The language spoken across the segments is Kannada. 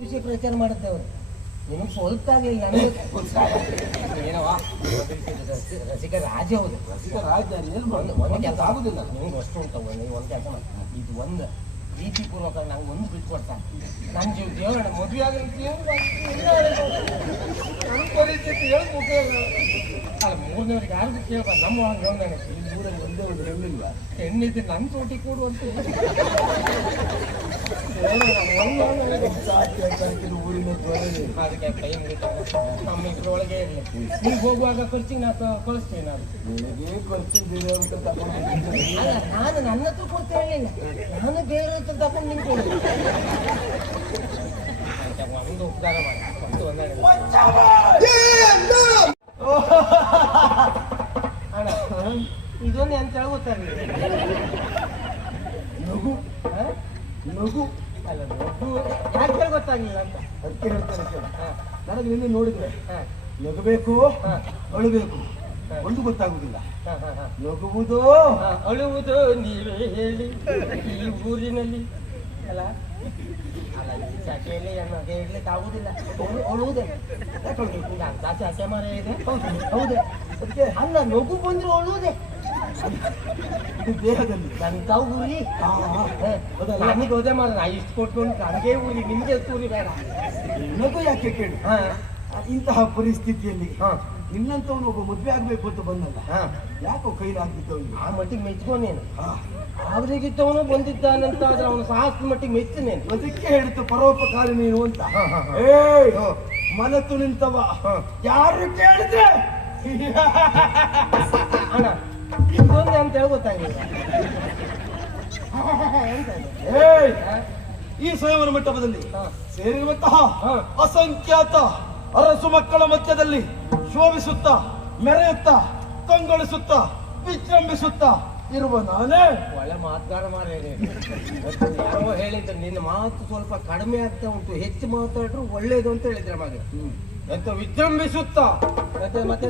ವಿಷಯ ಪ್ರಚಾರ ಮಾಡುತ್ತೆ ಅವರು. ನಿನಗೆ ಸ್ವಲ್ಪ ಏನವ ರಸಿಕ ರಾಜ ಹೌದು. ರಸಿಕ ರಾಜ ಒಂದು ಕೆಲಸ ಆಗುದಿಲ್ಲ. ನಿಮ್ಗೆ ಅಷ್ಟು ಉಂಟು ಒಂದು ಕೆಲಸ ಮಾಡಿ. ಇದು ಒಂದು ಪ್ರೀತಿ ಪೂರ್ವಕ ನಂಗೆ ಒಂದು ಬಿಟ್ಕೊಡ್ತಾ ನನ್ನ ಜೀವ ದೇವರ ಮದುವೆ ನನ್ನ ಪರಿಸ್ಥಿತಿ ಅಲ್ಲ ಮೂರನೇವ್ರಿಗೆ ಯಾರಿಗೂ ಕೇಳ್ಬಾರ್ದು. ನಮ್ಮ ದೇವಣ್ಣ ಈ ಊರಲ್ಲಿ ಒಂದೇ ಒಂದು ಹೆಣ್ಣಿಲ್ವ? ಹೆಣ್ಣಿದ್ರೆ ನನ್ನ ತೋಟಿ ಕೊಡುವಂತ ಊರಿನ ಅದಕ್ಕೆ ಕೈ ನಮ್ಮ ಇದ್ರೊಳಗೆ ಇರಲಿ. ನೀವು ಹೋಗುವಾಗ ಖರ್ಚಿಗೆ ನಾ ಕಳಿಸ್ತೇನೆ. ನಾನು ನಿನಗೆ ಖರ್ಚಿಗೆ ಅಂತ ಅಲ್ಲ, ನಾನು ನನ್ನ ಹತ್ರ ಕೊಡ್ತಾ ಇರಲಿಲ್ಲ, ನಾನು ಬೇರೆ ಹತ್ರ ತಗೊಂಡು ನಿಂತ್ಕೊಳ್ಳಿ. ಒಂದು ಉಪಕಾರ ಮಾಡಿ ಅಣ್ಣ, ಇದೊಂದು ಎಂತ ಗೊತ್ತಾಗಲಿ. ನಗು ನಗು ಅಲ್ಲ, ನಗು ಯಾಕೆ ಗೊತ್ತಾಗಲಿಲ್ಲ ಅಂತ ಅದಕ್ಕೆ ಹೇಳ್ತೇನೆ. ನನಗೆ ನಿನ್ನೆ ನೋಡಿದ್ರೆ ನಗಬೇಕು ಅಳಬೇಕು ಒಂದು ಗೊತ್ತಾಗುದಿಲ್ಲ. ನಗುವುದು ಅಳುವುದು ನೀವೇ ಹೇಳಿ ಈ ಊರಿನಲ್ಲಿ. ಅಲ್ಲ ಅಲ್ಲ, ಈ ಚಾಕೆಯಲ್ಲಿ ನಗೆ ಇಡ್ಲಿಕ್ಕೆ ಆಗುದಿಲ್ಲ. ಅಳುವುದೇ ಅಂತ ಚಾಕೆ ಮರ ಇದೆ. ಹೌದೇ? ಅದಕ್ಕೆ ಅಲ್ಲ, ನಗು ಬಂದ್ರೆ ಅಳುವುದೇ. ಇದು ದೇಹದಲ್ಲಿ ನನ್ನ ಊರಿ ನನಗೆ ಹೋದೆ ಮಾಡ. ನಾ ಇಷ್ಟು ಕೊಟ್ಕೊಂಡು ನನಗೆ ಊರಿ, ನಿಮ್ಗೆ ಊರಿ ಬೇಡ. ನಗು ಯಾಕೆ ಕೇಳಿ. ಇಂತಹ ಪರಿಸ್ಥಿತಿಯಲ್ಲಿ ನಿನ್ನಂತವನು ಒಬ್ಬ ಮದ್ವೆ ಆಗ್ಬೇಕು ಅಂತ ಬಂದಲ್ಲ, ಯಾಕೋ ಕೈಲಾಗ್ಬಿದ್ದವನು. ಆ ಮಟ್ಟಿಗೆ ಮೆಚ್ಕೊಂಡೇನು. ಅವ್ರಿಗಿದ್ದವನು ಬಂದಿದ್ದಾನಂತ ಆದ್ರೆ ಅವನು ಸಾಹಸ ಮಟ್ಟಿಗೆ ಮೆಚ್ಚನೇನು. ಅದಕ್ಕೆ ಹೇಳಿತು ಪರೋಪಕಾರಿ ನೀನು ಅಂತ. ಮನತು ನಿಂತವ ಯಾರು ಕೇಳಿದ್ರೆ ಅಣ್ಣ ಇದೊಂದು ಅಂತ ಹೇಳಿ ಗೊತ್ತಾಗಿಲ್ಲ. ಈ ಸ್ವಯಂವರ ಮಂಟಪದಲ್ಲಿ ಸೇರಿರುವಂತಹ ಅಸಂಖ್ಯಾತ ಅರಸು ಮಕ್ಕಳ ಮಧ್ಯದಲ್ಲಿ ಶೋಭಿಸುತ್ತಾ ಮೆರೆಯುತ್ತಾ ಕಂಗೊಳಿಸುತ್ತಾ ವಿಜೃಂಭಿಸುತ್ತಾ ಇರುವ ನಾನೇ ಒಳ್ಳೆ ಮಾತುಗಾರ ಮಾರೇನೆ. ಯಾರೋ ಹೇಳಿದ್ರೆ ನಿನ್ನ ಮಾತು ಸ್ವಲ್ಪ ಕಡಿಮೆ ಆಗ್ತಾ ಉಂಟು, ಹೆಚ್ಚು ಮಾತಾಡ್ರು ಒಳ್ಳೇದು ಅಂತ ಹೇಳಿದ್ರೆ ಮಗ. ಎಂತ ವಿಜೃಂಭಿಸುತ್ತಾ ಮತ್ತೆ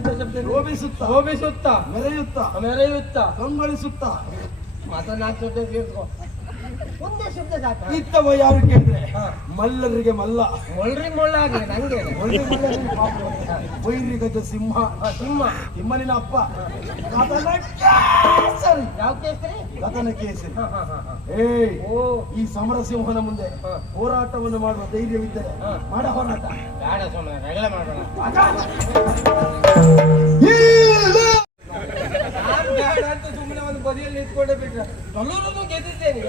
ಶೋಭಿಸುತ್ತಾ ಮೆರೆಯುತ್ತಾ ಕಂಗೊಳಿಸುತ್ತಾ ಮಾತನಾಡ್ತಾ ಸೇರ್ಕೊ. ಒಂದೇ ಶಬ್ದ ಸಾಕು. ಇತ್ತವ ಯಾರು ಕೇಳಿದ್ರೆ ಮಲ್ಲರಿಗೆ ಮಲ್ಲ, ಮೊಳ್ರಿ ಮೊಳ್ಳ ಆಗ್ಲಿ ನಂಗೆ. ವೈರಿಗಜ ಸಿಂಹ ಸಿಂಹನಿನ ಅಪ್ಪ ಕಥನ ಕೇಸರಿ. ಯಾವ ಕೇಸರಿ? ಕಥನ ಕೇಸರಿ. ಈ ಸಮರ ಸಿಂಹನ ಮುಂದೆ ಹೋರಾಟವನ್ನು ಮಾಡುವ ಧೈರ್ಯವಿದ್ದರೆ ಮಾಡ ಹೋರಾಟ. ಬೇಡ ಸುಮ್ಮನೆ ರಗಳೆ ಮಾಡೋಣ. ಸುಮ್ಮನೆ ಒಂದು ಬದಿಯಲ್ಲಿ ನಿಂತ್ಕೊಂಡೆ ಬಿಟ್ರೆ ಎಲ್ಲರೂ ಗೆದ್ದಿದ್ದೇನೆ.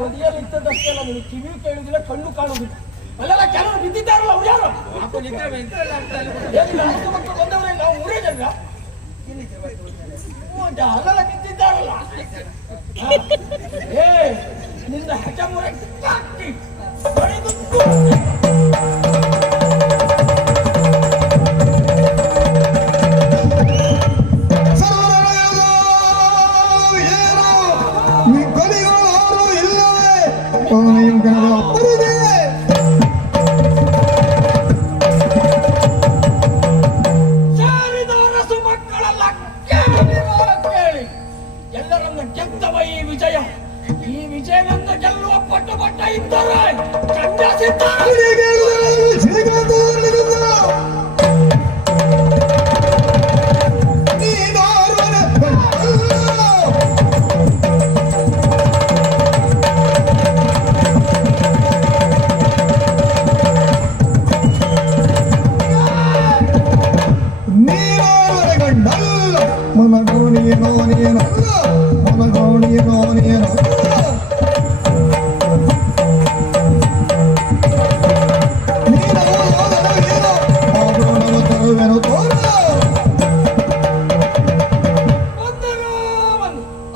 ಬದಿಯಲ್ಲಿ ಇದ್ದದಷ್ಟೇ ನನಗೆ ಕಿವಿ ಕೇಳುದಿಲ್ಲ, ಕಣ್ಣು ಕಾಣುದಿಲ್ಲ. ಅಲ್ಲೆಲ್ಲ ಕೆಲವರು ಬಿದ್ದಿದ್ದಾರಲ್ಲ, ಅವ್ರು ಯಾರು ಮಕ್ಕಳು ಬಂದವರೇ ನಾವು ಊರೇ ಜನ ಅಲ್ಲೆಲ್ಲ ಬಿದ್ದಿದ್ದಾರಲ್ಲ. ನಿನ್ನ ಹಠ ಮುறை ಎಲ್ಲರನ್ನ ಗೆದ್ದವ ಈ ವಿಜಯನಂದ ಗೆಲ್ಲುವ ಪಟ್ಟ ಇದ್ದಾರೆ.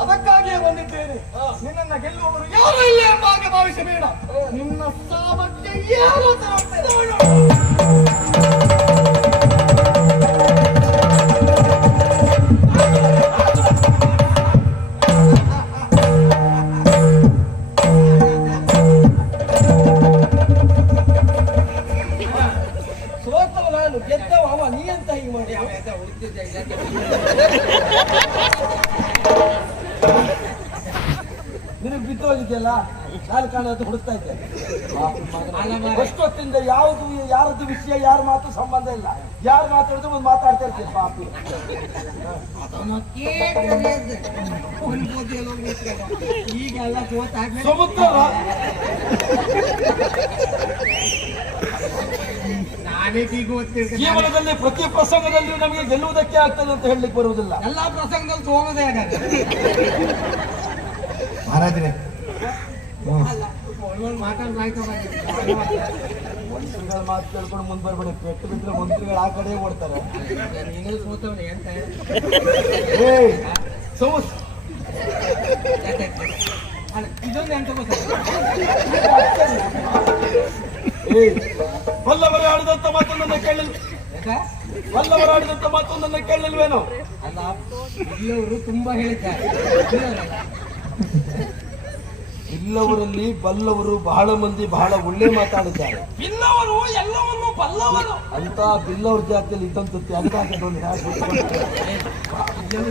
ಅದಕ್ಕಾಗಿಯೇ ಬಂದಿದ್ದೇನೆ. ನಿನ್ನನ್ನು ಗೆಲ್ಲುವವರು ಯಾರು ಇಲ್ಲ ಎಂಬ ಹಾಗೆ ಭಾವಿಸಬೇಡ. ನಿನ್ನ ಸಾಮರ್ಥ್ಯ ಏನು ಸೋತವ ನಾನು, ಗೆದ್ದವ ಅವ. ನೀ ಅಂತ ಹೀಗೆ ಮಾಡಿ ನಿನಗೆ ಬಿದ್ದು ಹೋಗಿದ್ಯಲ್ಲ, ನಾನು ಕಾಣೋದು ಹುಡುಕ್ತಾ ಇದ್ದೆ. ಅಷ್ಟೊತ್ತಿಂದ ಯಾವುದು ಯಾರದ್ದು ವಿಷಯ ಯಾರ ಮಾತು ಸಂಬಂಧ ಇಲ್ಲ. ಯಾರು ಮಾತಾಡಿದ್ರು ಒಂದು ಮಾತಾಡ್ತಾ ಇರ್ತೀನಿ ಪಾಪಿ. ಈಗೆಲ್ಲ ಸಮುದ್ರ ನಾನೇ ಈಗ ಓದ್ತಿರ್ತೀನಿ. ಜೀವನದಲ್ಲಿ ಪ್ರತಿ ಪ್ರಸಂಗದಲ್ಲಿ ನಮಗೆ ಗೆಲ್ಲುವುದಕ್ಕೆ ಆಗ್ತದೆ ಅಂತ ಹೇಳಲಿಕ್ಕೆ ಬರುವುದಿಲ್ಲ. ಎಲ್ಲಾ ಪ್ರಸಂಗದಲ್ಲಿ ಹೋಗೋದೇ ಹಾಗಾದ್ರೆ ಮಹಾರಾಜರೇ ಮಾತಾಡ್ಲಾಯ್ತು. ಮಂತ್ರಿಗಳ ಮಾತು ಕೇಳ್ಕೊಂಡು ಮುಂದೆ ಬರ್ಬೇಡಿ. ಪೆಟ್ಟು ಬಿದ್ದರೆ ಮಂತ್ರಿಗಳು ಆ ಕಡೆ ಓಡ್ತಾರೆ. ನೀನು ಸೋತವ್ರೆ ಅಂತ ಇದೊಂದು ಎಂತ ಬಲ್ಲವರು ಆಡಿದಂತ ಮಾತೊಂದನ್ನ ಕೇಳಲಿಲ್ಲ. ಬಲ್ಲವರು ಆಡಿದಂತ ಮಾತೊಂದನ್ನ ಕೇಳಲಿಲ್ವೇನೋ? ಅಲ್ಲ, ಇಲ್ಲವರು ತುಂಬಾ ಹೇಳಿದ್ದಾರೆ. ಇಲ್ಲವರಲ್ಲಿ ಬಲ್ಲವರು ಬಹಳ ಮಂದಿ ಬಹಳ ಒಳ್ಳೆ ಮಾತಾಡಿದ್ದಾರೆ. ಬಿಲ್ಲವರು ಎಲ್ಲವನ್ನು ಬಲ್ಲವರು ಅಂತ ಬಿಲ್ಲವ್ರ ಜಾತಿಯಲ್ಲಿ ಇದ್ದಂತದ್ದು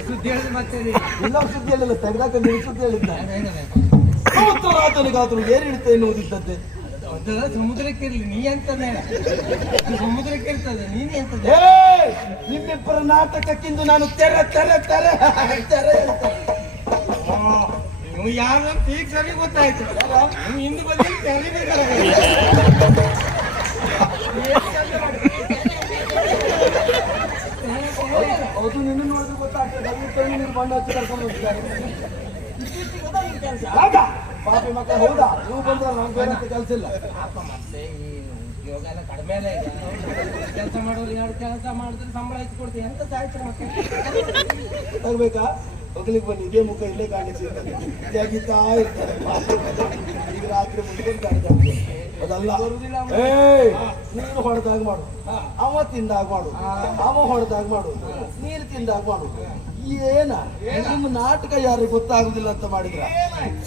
ಸುದ್ದಿ ಹೇಳಿದ್ರೆ ಮತ್ತೆ ಬಿಲ್ಲವ್ರ ಸುದ್ದಿಯಲ್ಲೆಲ್ಲ ತೆಗೆದಾಕ ಸುದ್ದಿ ಹೇಳಿದ್ದಾರೆ. ಸಮುದ್ರರಾಜನಿಗಾದರೂ ಏರಿಳಿತ ಎನ್ನುವುದಿದ್ದದ್ದೇ. ಸಮುದ್ರಕ್ಕೆ ಇರ್ಲಿ, ನೀ ಅಂತದ ಸಮುದ್ರಕ್ಕೆ ಇರ್ತದೆ, ನೀನು ಎಂತದ? ನಿಮ್ಮಿಬ್ಬರ ನಾಟಕಕ್ಕಿಂದು ನಾನು ತೆರೆ ತೆರೆ ತೆರೆ ತೆರೆ ನೀವು ಯಾರಂತ ಈಗ ಸರಿ ಗೊತ್ತಾಯ್ತು. ನೀವು ಹಿಂದೆ ಬಂದು ತೆರಿಬೇಕಾರೆ ಹೌದು, ನಿನ್ನ ನೋಡಿದ್ರೆ ಗೊತ್ತಾಗ್ತದೆ. ಬಣ್ಣ ಹಚ್ಚಿ ಕರ್ಕೊಂಡು ಹೋಗ್ತಾರೆ ಪಾಪಿ ಮಕ್ಕಳು. ಹೌದಾ, ನೀವು ಬಂದ್ರೆ ನಾನು ಬೇರೆ ಕೆಲಸ ಇಲ್ಲ. ಮತ್ತೆ ಈ ಉದ್ಯೋಗ ಎಲ್ಲ ಕಡಿಮೆ ಅಲ್ಲ. ಕೆಲಸ ಮಾಡೋರು ಎರಡು ಕೆಲಸ ಮಾಡಿದ್ರೆ ಸಂಬಳ ಹೆಚ್ಚು ಕೊಡ್ತೀವಿ ಅಂತ ಸಾಯ್ತಾರೆ ಮತ್ತೆ. ತಗ್ಬೇಕಾ? ಹೋಗ್ಲಿಕ್ಕೆ ಬನ್ನಿ, ಇದೇ ಮುಖ ಇಲ್ಲೇ ಕಾಣಿಸಿ ತೆಗಿತಾ ಇರ್ತಾರೆ. ಈಗ ರಾತ್ರಿ ಮುಂದ್ಕೊಂಡು ಕಾಣಿಸ್ತಾರೆ. ಅದಲ್ಲ, ನೀನು ಹೊಡೆದಾಗ ಮಾಡು, ಅವ ತಿಂದಾಗ ಮಾಡು, ಅವ ಹೊಡೆದಾಗ ಮಾಡು, ನೀರು ತಿಂದಾಗ ಮಾಡು. ಏನ ನಿಮ್ಮ ನಾಟಕ ಯಾರಿಗೆ ಗೊತ್ತಾಗುದಿಲ್ಲ ಅಂತ ಮಾಡಿದ್ರ?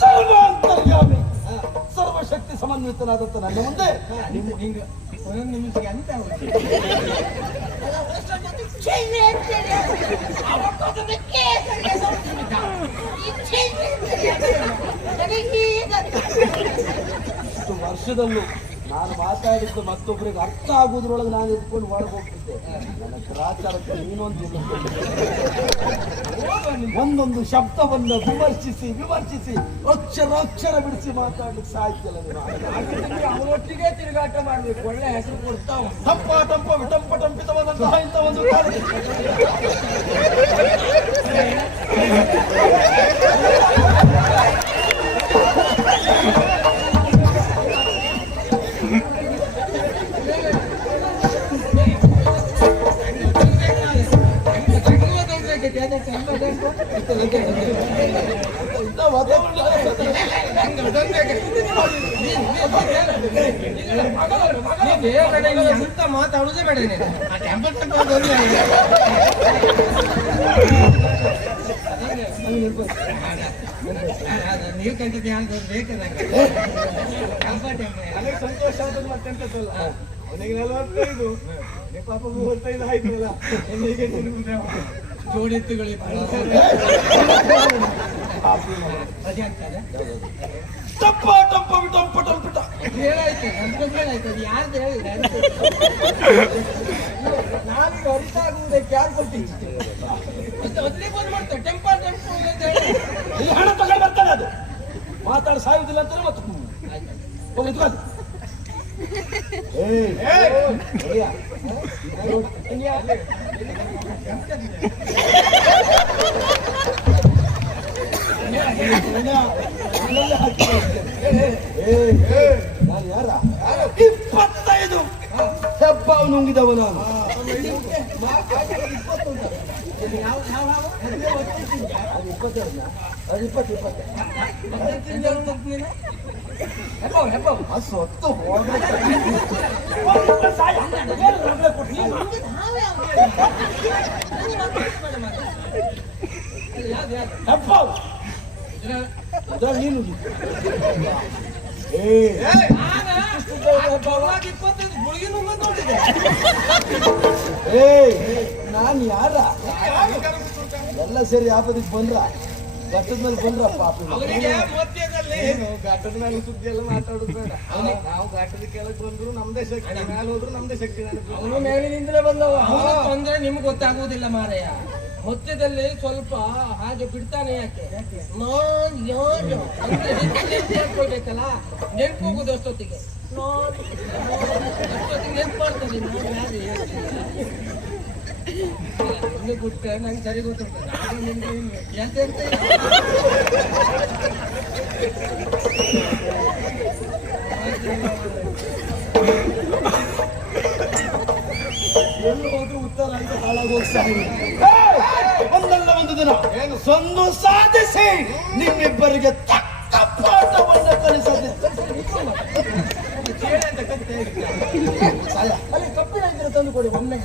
ಸರ್ವಾಂತರ್ಯಾಮಿ ಸರ್ವಶಕ್ತಿ ಸಮನ್ವಿತನಾದಂತ ನನ್ನ ಮುಂದೆ ಒಂದೊಂದು ನಿಮಿಷಕ್ಕೆ ಅಂತ ಇಷ್ಟು ವರ್ಷದಲ್ಲೂ ನಾನು ಮಾತಾಡಿದ್ದು ಮತ್ತೊಬ್ಬರಿಗೆ ಅರ್ಥ ಆಗುವುದ್ರೊಳಗೆ ನಾನು ಎತ್ಕೊಂಡು ಒಳಗೆ ಹೋಗ್ತಿದ್ದೆ. ನನ್ನ ಗ್ರಾಚಾರಕ್ಕೆ ನೀನೊಂದು ಒಂದೊಂದು ಶಬ್ದವನ್ನು ವಿಮರ್ಶಿಸಿ ವಿಮರ್ಶಿಸಿ ಅಕ್ಷರ ಬಿಡಿಸಿ ಮಾತಾಡ್ಲಿಕ್ಕೆ ಸಾಧ್ಯಲ್ಲ. ಅವರೊಟ್ಟಿಗೆ ತಿರುಗಾಟ ಮಾಡ್ಬೇಕು, ಒಳ್ಳೆ ಹೆಸರು ಕೊಡ್ತಾವ. ಟಂಪ ಟಂಪ ವಿಟಂಪ ಟಂಪಿತವಾದಂತಹ ಇಂಥ ಒಂದು ಅಂತ ಮಾತಾಡುದೇ ಬೇಡ. ನೀವು ಕಂಡಿದ್ದೆ ಬೇಕು ನಂಗೆ ಸಂತೋಷ ಆದದ್ದು ಮತ್ತೆಂತಲ್ಲ. ಅವನಿಗೆ 45, ಪಾಪ 35 ಆಯ್ತಲ್ಲ. ಜೋಡೆತ್ತುಗಳಿಗೆ ಟಪ್ಪ ಟಂಪ ವಿಟಂಪ ಟಂಪಿಟ ಹೇಳಾಯ್ತು, ಹೇಳಾಯ್ತು. ಅದು ಯಾರ್ದು ಹೇಳಿದ? ನಾವೀಗ ಅರ್ಥ ಆಗುವುದಕ್ಕೆ ಯಾರು ಕೊಟ್ಟಿದ್ದು? ಮೊದಲೇ ಬಂದು ಮಾಡ್ತಾರೆ ಟೆಂಪ ಟೆಂಪು ಇಲ್ಲಿ ಹಣ ತಗೊಂಡು ಬರ್ತಾನೆ. ಅದು ಮಾತಾಡಿ ಸಾಯುವುದಿಲ್ಲ ಅಂತಾರೆ. ಮತ್ತೆ ಹೋಗಿದ್ಕೊಂಡು ನಾನು ಯಾರ 25 ಹೆಬ್ಬ ನುಂಗಿದವ ನಾನು. ಸ್ವತ್ತು ನೀನು ನಾನು ಯಾರ ಎಲ್ಲ ಸೇರಿ ಆಪದಿಗೆ ಬಂದ್ರ ಕಟ್ಟದ ಮೇಲೆ ಬಂದ್ರ ಪಾಪ. ಅವರಿಗೆ ಮಧ್ಯದಲ್ಲಿ ಏನು ಘಾಟದ ಮೇಲೆ ಸುದ್ದಿ ಎಲ್ಲ ಮಾತಾಡುದು ಬೇಡ. ನಾವು ಘಾಟದ ಕೆಳಗೆ ಬಂದ್ರು ನಮ್ದೇ ಶಕ್ತಿ, ಮೇಲೆ ಹೋದ್ರು ನಮ್ದೇ ಶಕ್ತಿ. ಅವನು ಮೇಲಿನಿಂದಲೇ ಬಂದವ. ಅವನ ತೊಂದ್ರೆ ನಿಮ್ಗೆ ಗೊತ್ತಾಗುವುದಿಲ್ಲ ಮಾರಯ್ಯ. ಮಧ್ಯದಲ್ಲಿ ಸ್ವಲ್ಪ ಹಾಗೆ ಬಿಡ್ತಾನೆ. ಯಾಕೆ ನಾನ್ ಯಾರು ಹೇಳ್ಕೊಳ್ಬೇಕಲ್ಲ, ನೆನ್ಪು ಹೋಗುದು ಅಷ್ಟೊತ್ತಿಗೆ. ಅಷ್ಟೊತ್ತಿಗೆ ನೆನ್ಪು ಮಾಡ್ತದೆ ನಾನು ಯಾರು ಇನ್ನು ಬಿಟ್ಟ ನಂಗೆ ಸರಿ ಗೊತ್ತುಂಟು. ಎಂತ ಎಲ್ಲಿ ಹೋದ್ರು ಉತ್ತರ ಅಂತ ಹಾಳಾಗಿ ಹೋಗ್ತಾ ಒಂದಲ್ಲ ಒಂದು ದಿನ ಏನು ಸಂದು ಸಾಧಿಸಿ ನಿಮ್ಮಿಬ್ಬರಿಗೆ ತಕ್ಕ ಪಾಠವನ್ನು ಕಲಿಸದೆ ಅಲ್ಲಿ ಕಪ್ಪಿನ ಇದ್ರೆ ತಂದು ಕೊಡಿ ಒಮ್ಮೆ.